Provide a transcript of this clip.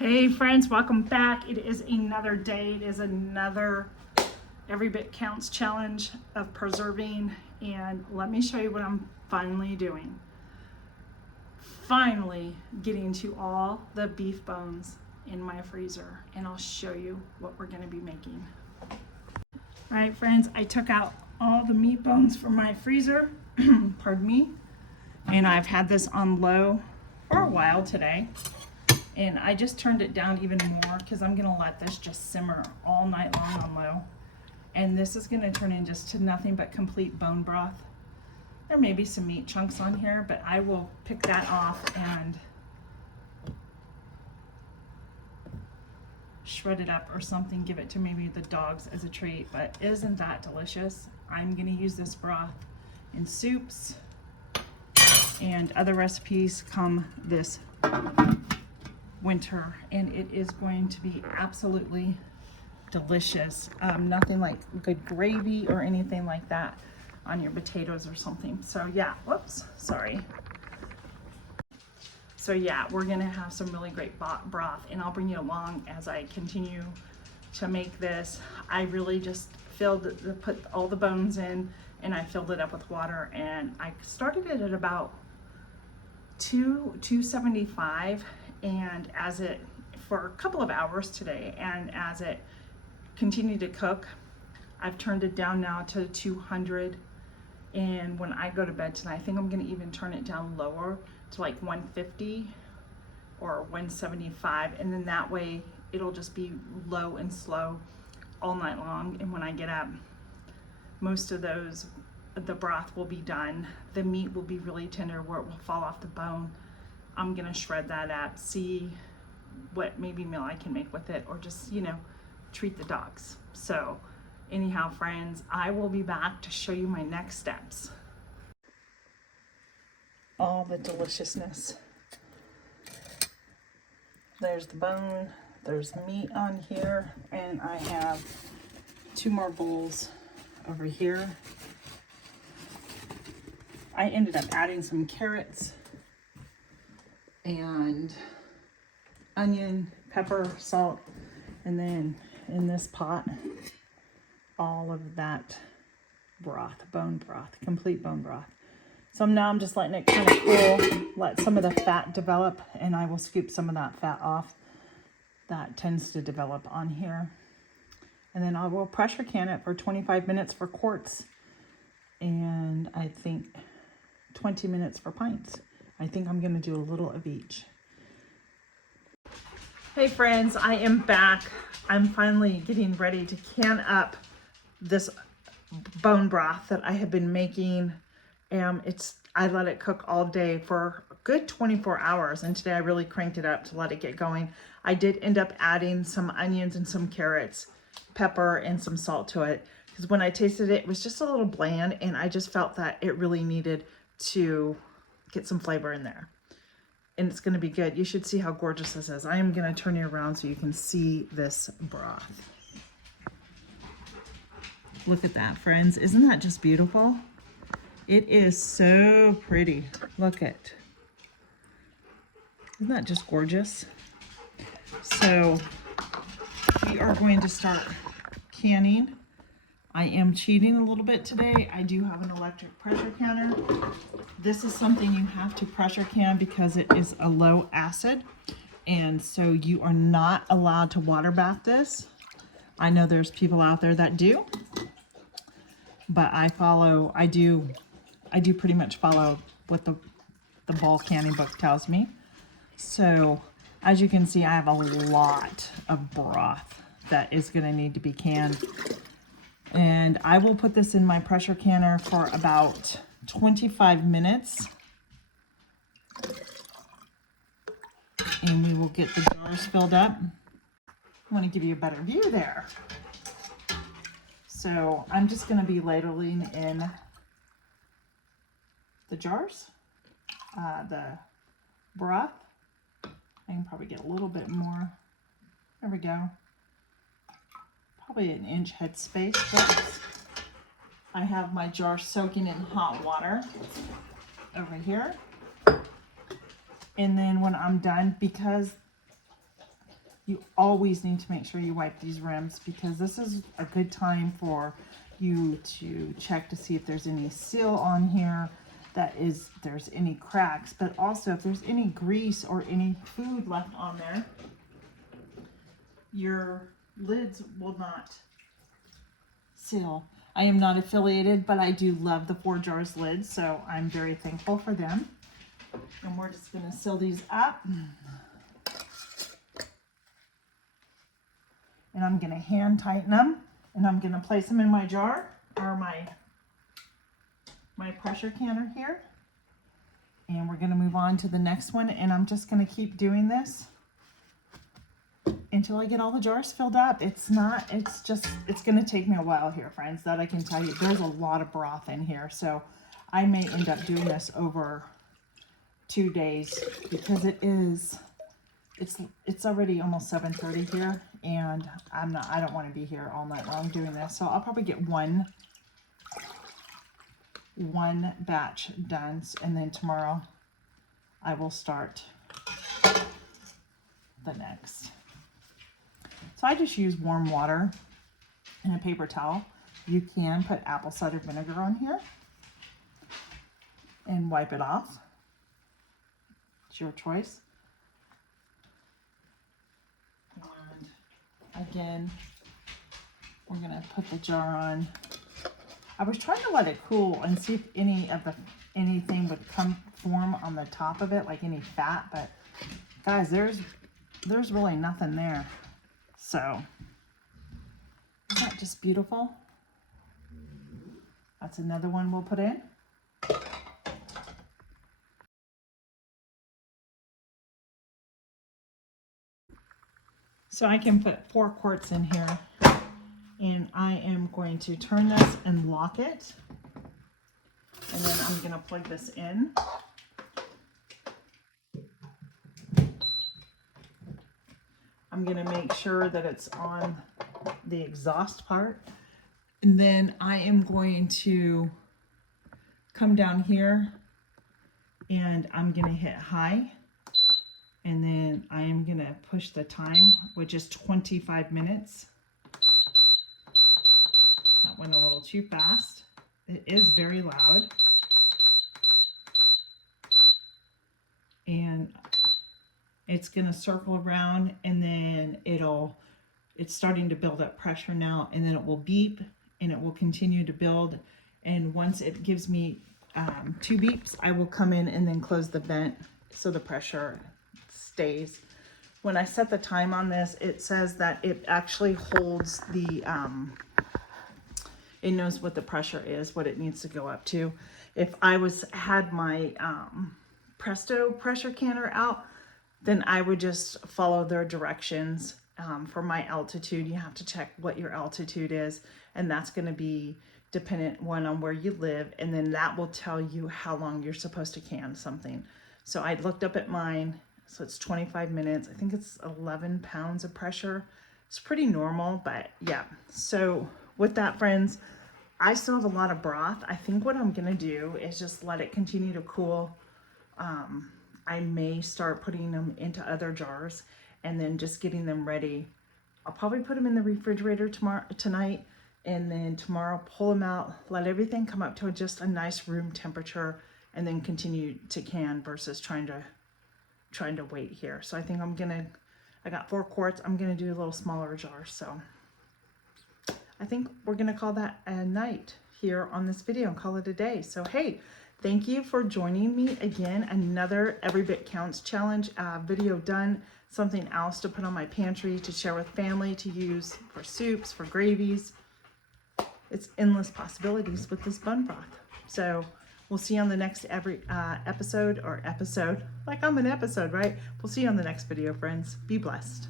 Hey friends, welcome back. It is another day. It is another Every Bit Counts challenge of preserving. And let me show you what I'm finally doing. Finally getting to all the beef bones in my freezer. And I'll show you what we're going to be making. All right, friends, I took out all the meat bones from my freezer. Pardon me. And I've had this on low for a while today. And I just turned it down even more because I'm gonna let this just simmer all night long on low. And this is gonna turn in just to nothing but complete bone broth. There may be some meat chunks on here, but I will pick that off and shred it up or something, give it to maybe the dogs as a treat. But isn't that delicious? I'm gonna use this broth in soups and other recipes come this winter, and it is going to be absolutely delicious. Nothing like good gravy or anything like that on your potatoes or something. So yeah, whoops, sorry. So yeah, we're gonna have some really great broth, and I'll bring you along as I continue to make this. I really just put all the bones in, and I filled it up with water, and I started it at about 275, and as it for a couple of hours today, and as it continued to cook, I've turned it down now to 200. And when I go to bed tonight, I think I'm going to even turn it down lower to like 150 or 175, and then that way it'll just be low and slow all night long. And when I get up, most of the broth will be done. The meat will be really tender where it will fall off the bone. I'm gonna shred that up, see what maybe meal I can make with it, or just, treat the dogs. So anyhow, friends, I will be back to show you my next steps. All the deliciousness. There's the bone, there's meat on here, and I have 2 more bowls over here. I ended up adding some carrots and onion, pepper, salt, and then in this pot, all of that broth, bone broth, complete bone broth. So now I'm just letting it kind of cool, let some of the fat develop, and I will scoop some of that fat off that tends to develop on here. And then I will pressure can it for 25 minutes for quarts, and I think 20 minutes for pints. I think I'm gonna do a little of each. Hey friends, I am back. I'm finally getting ready to can up this bone broth that I have been making. I let it cook all day for a good 24 hours, and today I really cranked it up to let it get going. I did end up adding some onions and some carrots, pepper, and some salt to it, because when I tasted it, it was just a little bland, and I just felt that it really needed to get some flavor in there. And it's going to be good. You should see how gorgeous this is. I am going to turn you around so you can see this broth. Look at that, friends. Isn't that just beautiful? It is so pretty. Look at. Isn't that just gorgeous? So we are going to start canning. I am cheating a little bit today. I do have an electric pressure canner. This is something you have to pressure can because it is a low acid, and so you are not allowed to water bath this. I know there's people out there that do, but I do pretty much follow what the ball canning book tells me. So as you can see, I have a lot of broth that is going to need to be canned. And I will put this in my pressure canner for about 25 minutes. And we will get the jars filled up. I want to give you a better view there. So I'm just going to be ladling in the jars, the broth. I can probably get a little bit more. There we go. Probably an inch head space. I have my jar soaking in hot water over here. And then when I'm done, because You always need to make sure you wipe these rims, because this is a good time for you to check to see if there's any seal on here, there's any cracks, but also if there's any grease or any food left on there, your lids will not seal. I am not affiliated, but I do love the 4 Jars lids, so I'm very thankful for them. And we're just going to seal these up. And I'm going to hand tighten them, and I'm going to place them in my jar, or my pressure canner here. And we're going to move on to the next one, and I'm just going to keep doing this until I get all the jars filled up. It's going to take me a while here, friends, that I can tell you. There's a lot of broth in here, so I may end up doing this over 2 days, because it's already almost 7:30 here, and I don't want to be here all night long doing this. So I'll probably get one batch done, and then tomorrow I will start the next. So I just use warm water and a paper towel. You can put apple cider vinegar on here and wipe it off. It's your choice. And again, we're going to put the jar on. I was trying to let it cool and see if anything would form on the top of it, like any fat, but guys, there's really nothing there. So, isn't that just beautiful? That's another one we'll put in. So I can put 4 quarts in here, and I am going to turn this and lock it, and then I'm going to plug this in. I'm going to make sure that it's on the exhaust part, and then I am going to come down here, and I'm going to hit high, and then I am going to push the time, which is 25 minutes. That went a little too fast. It is very loud. And it's going to circle around, and then it's starting to build up pressure now, and then it will beep, and it will continue to build. And once it gives me 2 beeps, I will come in and then close the vent so the pressure stays. When I set the time on this, it says that it actually holds it knows what the pressure is, what it needs to go up to. If I had my Presto pressure canner out, then I would just follow their directions. For my altitude, you have to check what your altitude is, and that's going to be dependent on where you live, and then that will tell you how long you're supposed to can something. So I looked up at mine, so it's 25 minutes. I think it's 11 pounds of pressure. It's pretty normal, but yeah. So with that, friends, I still have a lot of broth. I think what I'm going to do is just let it continue to cool. I may start putting them into other jars and then just getting them ready. I'll probably put them in the refrigerator tonight, and then tomorrow pull them out, let everything come up to just a nice room temperature, and then continue to can versus trying to wait here. So I think I got 4 quarts. I'm gonna do a little smaller jar. So I think we're gonna call that a night here on this video and call it a day. So hey, thank you for joining me again. Another Every Bit Counts challenge video done. Something else to put on my pantry, to share with family, to use for soups, for gravies. It's endless possibilities with this bun broth. So we'll see you on the next episode, like I'm an episode, right? We'll see you on the next video, friends. Be blessed.